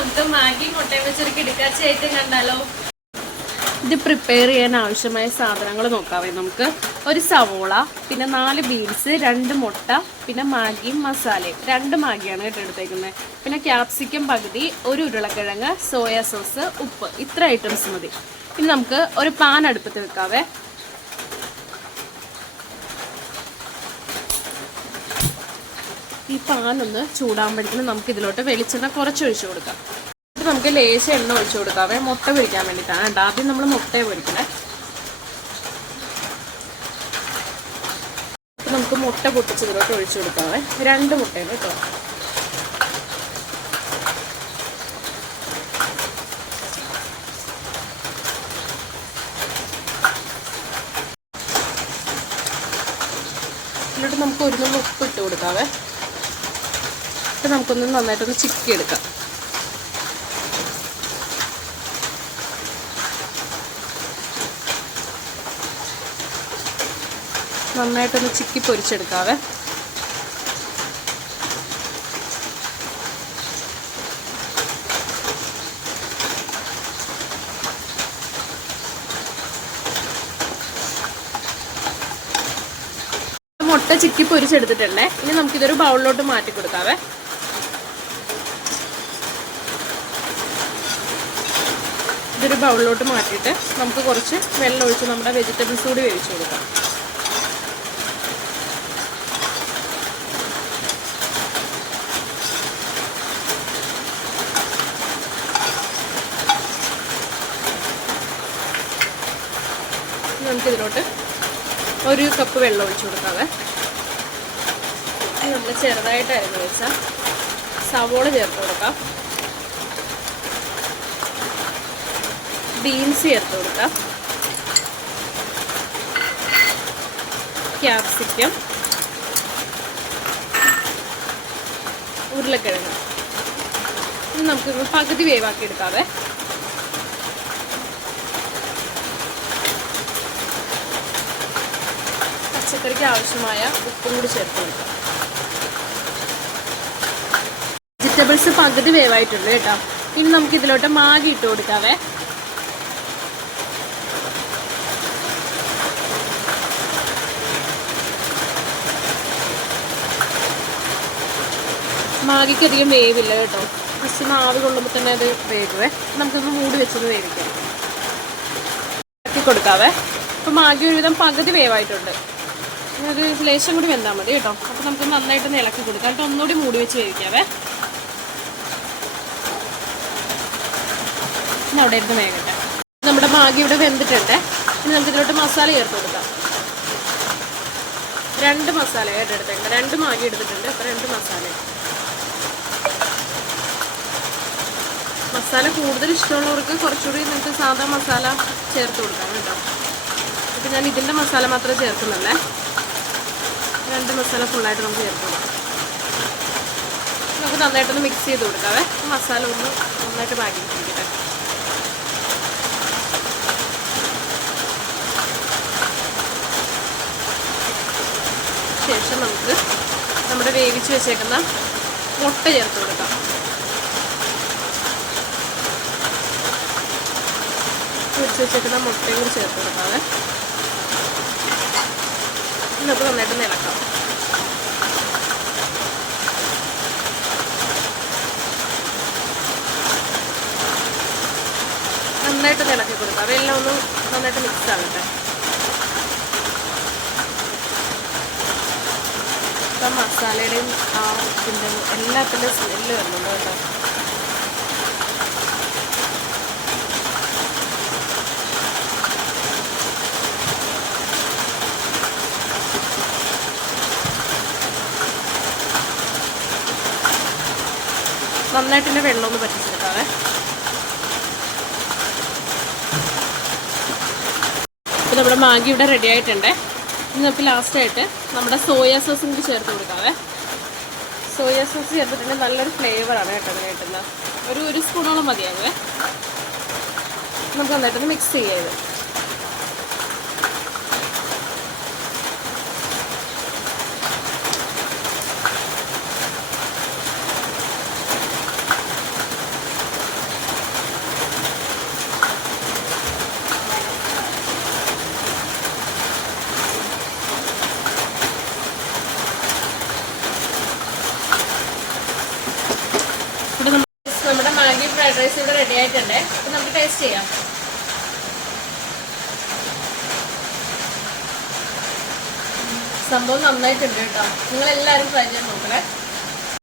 നമുക്ക് മാഗി മുട്ടയും വെച്ചൊരു കിടക്കാച്ചി ഐറ്റം കണ്ടാലോ? ഇത് പ്രിപ്പയർ ചെയ്യാൻ ആവശ്യമായ സാധനങ്ങൾ നോക്കാവേ നമുക്ക്. ഒരു സവോള, പിന്നെ 4 ബീൻസ്, 2 മുട്ട, പിന്നെ മാഗിയും മസാലയും. 2 മാഗിയാണ് കേട്ടോ എടുത്തേക്കുന്നത്. പിന്നെ ക്യാപ്സിക്കം പകുതി, 1 ഉരുളക്കിഴങ്ങ്, സോയാ സോസ്, ഉപ്പ്. ഇത്ര ഐറ്റംസ് മതി. ഇനി നമുക്ക് ഒരു പാൻ അടുപ്പത്ത് വെക്കാവേ. ഈ പാൻ ഒന്ന് ചൂടാകുമ്പോഴത്തേക്കും നമുക്ക് ഇതിലോട്ട് വെളിച്ചെണ്ണ കുറച്ച് ഒഴിച്ചു കൊടുക്കാം. അപ്പോൾ നമുക്ക് ലേശം എണ്ണ ഒഴിച്ചു കൊടുക്കാവേ. മുട്ട പൊരിക്കാൻ വേണ്ടിയിട്ടാണ് കേട്ടോ. ആദ്യം നമ്മൾ മുട്ടയെ പൊരിക്കണേ. അപ്പോൾ നമുക്ക് മുട്ട പൊട്ടിച്ചതിലോട്ട് ഒഴിച്ചു കൊടുക്കാവേ. 2 മുട്ടയാണ് കേട്ടോ. എന്നിട്ട് നമുക്ക് 1 നുള്ളി ഉപ്പ് ഇട്ട് കൊടുക്കാവേ. എന്നിട്ട് നമുക്കൊന്ന് നന്നായിട്ടൊന്ന് ചിക്കി എടുക്കാം. നന്നായിട്ടൊന്ന് ചിക്കി പൊരിച്ചെടുക്കാവേ. മുട്ട ചിക്കി പൊരിച്ചെടുത്തിട്ടുണ്ടേ. ഇനി നമുക്കിതൊരു ബൗളിലോട്ട് മാറ്റി കൊടുക്കാവേ. ഇതൊരു ബൗളിലോട്ട് മാറ്റിയിട്ട് നമുക്ക് കുറച്ച് വെള്ളം ഒഴിച്ച് നമ്മുടെ വെജിറ്റബിൾസ് കൂടി വേവിച്ച് കൊടുക്കാം. നമുക്കിതിലോട്ട് 1 കപ്പ് വെള്ളം ഒഴിച്ചു കൊടുക്കാവേ. നമ്മൾ ചെറുതായിട്ട് അരിഞ്ഞ് വെച്ചാൽ സവോള ചേർത്ത് കൊടുക്കാം. ബീൻസ് ചേർത്ത് കൊടുക്കാം. ക്യാപ്സിക്കം, ഉരുളക്കിഴങ്ങ്. ഇനി നമുക്ക് പകുതി വേവാക്കി എടുക്കാവേ. പച്ചക്കറിക്ക് ആവശ്യമായ ഉപ്പും കൂടി ചേർത്ത് കൊടുക്കാം. വെജിറ്റബിൾസ് പകുതി വേവായിട്ടുണ്ട് കേട്ടോ. ഇനി നമുക്ക് ഇതിലോട്ട് മാഗി ഇട്ട് കൊടുക്കാവേ. മാഗിക്ക് അധികം വേവില്ല കേട്ടോ. ജസ്റ്റ് ആവി കൊള്ളുമ്പോൾ തന്നെ അത് വേവേ. നമുക്കൊന്ന് മൂടി വെച്ചൊന്ന് വേവിക്കാം. ഇറക്കി കൊടുക്കാവേ. അപ്പോൾ മാഗി ഒരുവിധം പകുതി വേവായിട്ടുണ്ട്. ഒരു ലേശം കൂടി വെന്താൽ മതി കേട്ടോ. അപ്പോൾ നമുക്ക് നന്നായിട്ട് ഇളക്കി കൊടുക്കാം. എന്നിട്ട് ഒന്നുകൂടി മൂടി വെച്ച് വേവിക്കാവേ. ഇനി അവിടെ ഇരുന്ന് വേകട്ടെ. നമ്മുടെ മാഗി ഇവിടെ വെന്തിട്ടുണ്ട്. ഇനി നമുക്ക് ഇതിലോട്ട് മസാല ചേർത്ത് കൊടുക്കാം. 2 മസാല ആയിട്ട് എടുത്തിട്ടുണ്ട്. 2 മാഗി എടുത്തിട്ടുണ്ട്. അപ്പോൾ 2 മസാല. മസാല കൂടുതൽ ഇഷ്ടമുള്ളവർക്ക് കുറച്ചുകൂടി നിങ്ങൾക്ക് സാധാ മസാല ചേർത്ത് കൊടുക്കാം കേട്ടോ. അപ്പോൾ ഞാൻ ഇതിൻ്റെ മസാല മാത്രമേ ചേർക്കുന്നുള്ളേ. 2 മസാല ഫുള്ളായിട്ട് നമുക്ക് ചേർത്ത് കൊടുക്കാം. നമുക്ക് നന്നായിട്ടൊന്ന് മിക്സ് ചെയ്ത് കൊടുക്കാവേ. മസാല ഒന്ന് നന്നായിട്ട് മാഗി പിടിക്കട്ടെ. ശേഷം നമുക്ക് നമ്മുടെ വേവിച്ച് വെച്ചേക്കുന്ന മുട്ട ചേർത്ത് കൊടുക്കാം. പൊരിച്ച് വെച്ചേക്കുന്ന മുട്ടയും കൂടി ചേർത്ത് കൊടുക്കാവേ. നമുക്ക് നന്നായിട്ട് ഇളക്കാം. നന്നായിട്ട് ഇളക്കി കൊടുക്കാം. എല്ലാം ഒന്ന് നന്നായിട്ട് മിക്സ് ആകട്ടെ. ഇപ്പം മസാലയുടെയും ആ ഉപ്പിൻ്റെ എല്ലാത്തിൻ്റെയും സ്മെല്ല് വരുന്നുണ്ട് കേട്ടോ. നന്നായിട്ട് തന്നെ വെള്ളം ഒന്ന് പറ്റിച്ചെടുക്കാവേ. അപ്പോൾ നമ്മുടെ മാഗി ഇവിടെ റെഡി ആയിട്ടുണ്ട്. ഇനി നമുക്ക് ലാസ്റ്റായിട്ട് നമ്മുടെ സോയാ സോസും കൂടി ചേർത്ത് കൊടുക്കാവേ. സോയാ സോസ് ചേർത്തിട്ടുണ്ടെങ്കിൽ നല്ലൊരു ഫ്ലേവറാണ് കേട്ടോ അത് കിട്ടുന്നത്. ഒരു സ്പൂണോളം മതിയാകുവേ. നമുക്ക് നന്നായിട്ടൊന്ന് മിക്സ് ചെയ്യത്. ഫ്രൈഡ് റൈസ് ഇവിടെ റെഡി ആയിട്ടുണ്ട്. അപ്പം നമുക്ക് ടേസ്റ്റ് ചെയ്യാം. സംഭവം നന്നായിട്ടുണ്ട് കേട്ടോ. നിങ്ങളെല്ലാവരും ട്രൈ ചെയ്യാൻ നോക്കണേ.